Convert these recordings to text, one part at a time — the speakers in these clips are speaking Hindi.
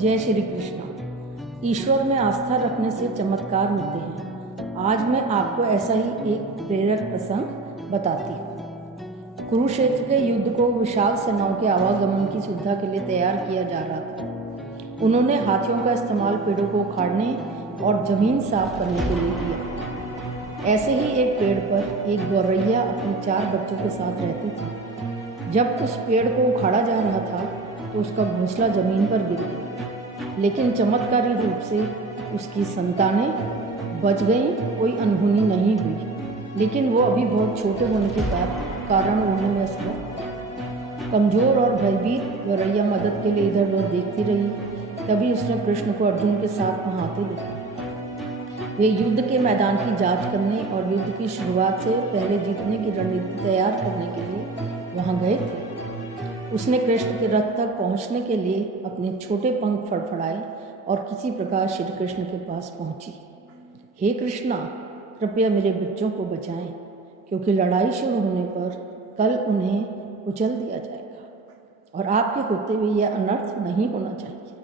जय श्री कृष्ण। ईश्वर में आस्था रखने से चमत्कार होते हैं। आज मैं आपको ऐसा ही एक प्रेरक प्रसंग बताती हूँ। कुरुक्षेत्र के युद्ध को विशाल सेनाओं के आवागमन की सुविधा के लिए तैयार किया जा रहा था। उन्होंने हाथियों का इस्तेमाल पेड़ों को उखाड़ने और जमीन साफ करने के लिए किया। ऐसे ही एक पेड़ पर एक गौरैया अपने 4 बच्चों के साथ रहती थी। जब उस पेड़ को उखाड़ा जा रहा था तो उसका घोंसला जमीन पर गिर गया, लेकिन चमत्कारी रूप से उसकी संतानें बच गईं। कोई अनहोनी नहीं हुई, लेकिन वो अभी बहुत छोटे होने के कारण उड़ने में असमर्थ। कमजोर और भयभीत गौरैया मदद के लिए इधर उधर देखती रही। तभी उसने कृष्ण को अर्जुन के साथ वहाँ आते देखा। वे युद्ध के मैदान की जांच करने और युद्ध की शुरुआत से पहले जीतने की रणनीति तैयार करने के लिए वहाँ गए थे। उसने कृष्ण के रथ तक पहुँचने के लिए अपने छोटे पंख फड़फड़ाए और किसी प्रकार श्री कृष्ण के पास पहुँची। हे कृष्णा, कृपया मेरे बच्चों को बचाएं, क्योंकि लड़ाई शुरू होने पर कल उन्हें कुचल दिया जाएगा और आपके होते हुए यह अनर्थ नहीं होना चाहिए।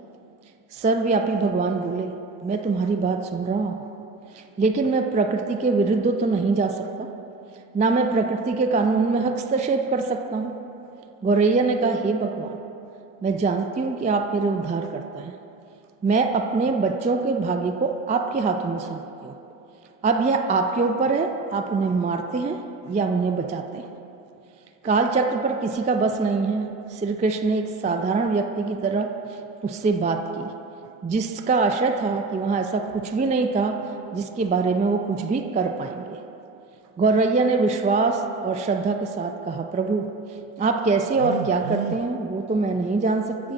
सर्वव्यापी भगवान बोले, मैं तुम्हारी बात सुन रहा हूँ, लेकिन मैं प्रकृति के विरुद्ध तो नहीं जा सकता, ना मैं प्रकृति के कानून में हस्तक्षेप कर सकता हूँ। गौरैया ने कहा, हे भगवान, मैं जानती हूँ कि आप मेरे उद्धार करता हैं। मैं अपने बच्चों के भाग्य को आपके हाथों में सौंपती हूँ। अब यह आपके ऊपर है, आप उन्हें मारते हैं या उन्हें बचाते हैं। काल चक्र पर किसी का बस नहीं है। श्री कृष्ण ने एक साधारण व्यक्ति की तरह उससे बात की, जिसका आशय था कि वहाँ ऐसा कुछ भी नहीं था जिसके बारे में वो कुछ भी कर पाएंगे। गौरैया ने विश्वास और श्रद्धा के साथ कहा, प्रभु, आप कैसे और क्या करते हैं वो तो मैं नहीं जान सकती।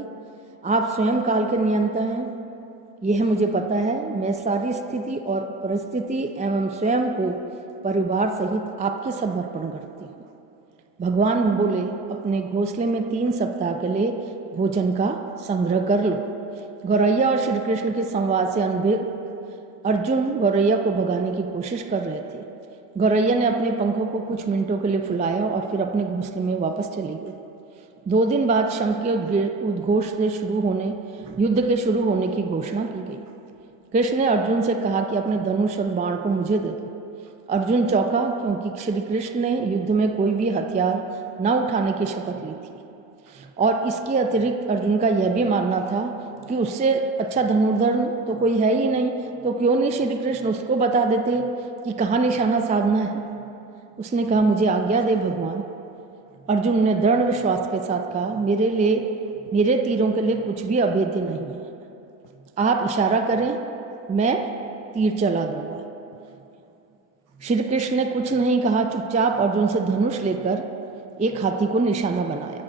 आप स्वयं काल के नियंता हैं, यह मुझे पता है। मैं सारी स्थिति और परिस्थिति एवं स्वयं को परिवार सहित आपके समर्पण करती हूँ। भगवान बोले, अपने घोंसले में 3 सप्ताह के लिए भोजन का संग्रह कर लो। गौरैया और श्री कृष्ण के संवाद से अर्जुन गौरैया को भगाने की कोशिश कर रहे थे। गौरैया ने अपने पंखों को कुछ मिनटों के लिए फुलाया और फिर अपने घोंसले में वापस चली गई। 2 दिन बाद शंख के उद्घोष से युद्ध के शुरू होने की घोषणा की गई। कृष्ण ने अर्जुन से कहा कि अपने धनुष और बाण को मुझे दे दो। अर्जुन चौंका, क्योंकि श्री कृष्ण ने युद्ध में कोई भी हथियार न उठाने की शपथ ली थी और इसके अतिरिक्त अर्जुन का यह भी मानना था कि उससे अच्छा धनुर्धर तो कोई है ही नहीं, तो क्यों नहीं श्री कृष्ण उसको बता देते कि कहाँ निशाना साधना है। उसने कहा, मुझे आज्ञा दे भगवान। अर्जुन ने दृढ़ विश्वास के साथ कहा, मेरे तीरों के लिए कुछ भी अभेद्य नहीं है। आप इशारा करें, मैं तीर चला दूंगा। श्री कृष्ण ने कुछ नहीं कहा, चुपचाप अर्जुन से धनुष लेकर एक हाथी को निशाना बनाया,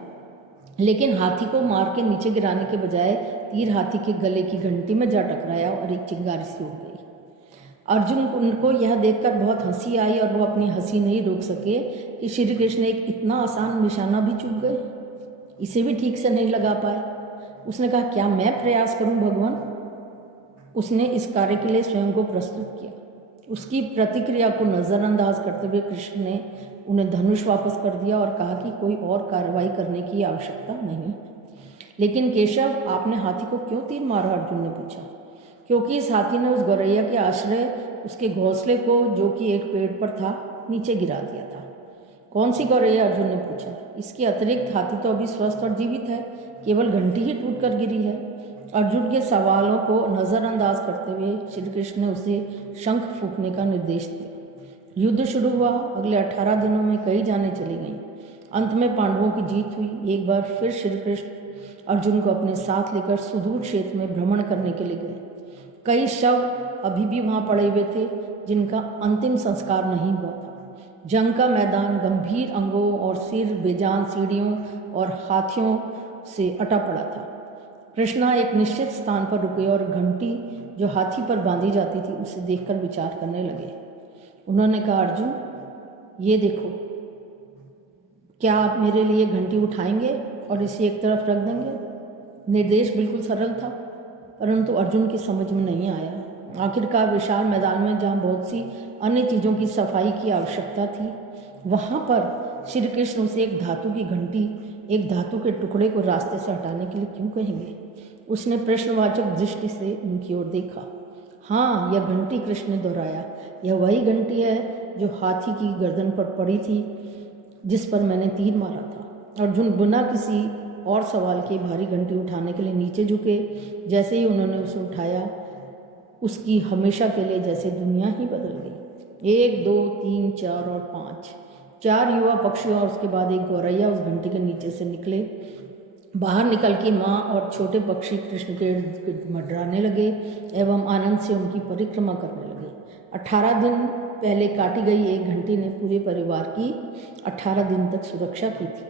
लेकिन हाथी को मार के नीचे गिराने के बजाय तीर हाथी के गले की घंटी में जा टकराया और एक चिंगारी सी उड़ गई। अर्जुन को यह देखकर बहुत हंसी आई और वो अपनी हंसी नहीं रोक सके कि श्री कृष्ण एक इतना आसान निशाना भी चूक गए, इसे भी ठीक से नहीं लगा पाए। उसने कहा, क्या मैं प्रयास करूं भगवान? उसने इस कार्य के लिए स्वयं को प्रस्तुत किया। उसकी प्रतिक्रिया को नज़रअंदाज करते हुए कृष्ण ने उन्हें धनुष वापस कर दिया और कहा कि कोई और कार्रवाई करने की आवश्यकता नहीं। लेकिन केशव, आपने हाथी को क्यों तीर मारा? अर्जुन ने पूछा। क्योंकि इस हाथी ने उस गौरैया के आश्रय उसके घोंसले को, जो कि एक पेड़ पर था, नीचे गिरा दिया था। कौन सी गौरैया? अर्जुन ने पूछा। इसके अतिरिक्त हाथी तो अभी स्वस्थ और जीवित है, केवल घंटी ही टूट कर गिरी है। अर्जुन के सवालों को नज़रअंदाज करते हुए श्री कृष्ण ने उसे शंख फूंकने का निर्देश दिया। युद्ध शुरू हुआ। अगले 18 दिनों में कई जानें चली गईं। अंत में पांडवों की जीत हुई। एक बार फिर श्री कृष्ण अर्जुन को अपने साथ लेकर सुदूर क्षेत्र में भ्रमण करने के लिए गए। कई शव अभी भी वहाँ पड़े हुए थे, जिनका अंतिम संस्कार नहीं हुआ था। जंग का मैदान गंभीर अंगों और सिर बेजान सीढ़ियों और हाथियों से अटा पड़ा था। कृष्णा एक निश्चित स्थान पर रुके और घंटी जो हाथी पर बांधी जाती थी उसे देखकर विचार करने लगे। उन्होंने कहा, अर्जुन, ये देखो, क्या आप मेरे लिए घंटी उठाएंगे और इसे एक तरफ रख देंगे? निर्देश बिल्कुल सरल था, परंतु अर्जुन की समझ में नहीं आया। आखिरकार विशाल मैदान में जहाँ बहुत सी अन्य चीज़ों की सफाई की आवश्यकता थी, वहाँ पर श्री कृष्ण उसे एक धातु की घंटी, एक धातु के टुकड़े को रास्ते से हटाने के लिए क्यों कहेंगे? उसने प्रश्नवाचक दृष्टि से उनकी ओर देखा। हाँ, यह घंटी, कृष्ण ने दोहराया। यह वही घंटी है जो हाथी की गर्दन पर पड़ी थी, जिस पर मैंने तीर मारा था। अर्जुन बिना किसी और सवाल के भारी घंटी उठाने के लिए नीचे झुके। जैसे ही उन्होंने उसे उठाया, उसकी हमेशा के लिए जैसे दुनिया ही बदल गई। 1 2 3 4 और 5 4 युवा पक्षी और उसके बाद एक गौरैया उस घंटी के नीचे से निकले। बाहर निकल के माँ और छोटे पक्षी कृष्ण के इर्द गिर्द मंडराने लगे एवं आनंद से उनकी परिक्रमा करने लगे। 18 दिन पहले काटी गई एक घंटी ने पूरे परिवार की 18 दिन तक सुरक्षा की थी।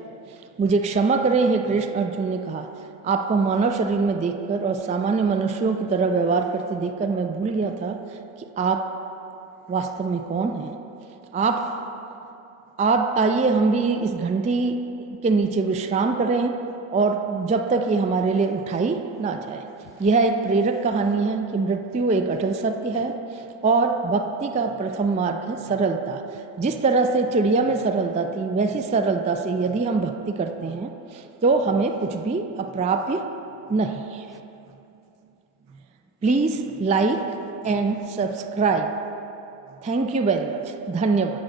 मुझे क्षमा करें हे कृष्ण, अर्जुन ने कहा। आपको मानव शरीर में देखकर और सामान्य मनुष्यों की तरह व्यवहार करते देखकर मैं भूल गया था कि आप वास्तव में कौन हैं। आप आइए, हम भी इस घंटी के नीचे विश्राम करें और जब तक ये हमारे लिए उठाई ना जाए। यह एक प्रेरक कहानी है कि मृत्यु एक अटल सत्य है और भक्ति का प्रथम मार्ग है सरलता। जिस तरह से चिड़िया में सरलता थी, वैसी सरलता से यदि हम भक्ति करते हैं तो हमें कुछ भी अप्राप्य नहीं है। Please like and subscribe. Thank you very much. धन्यवाद।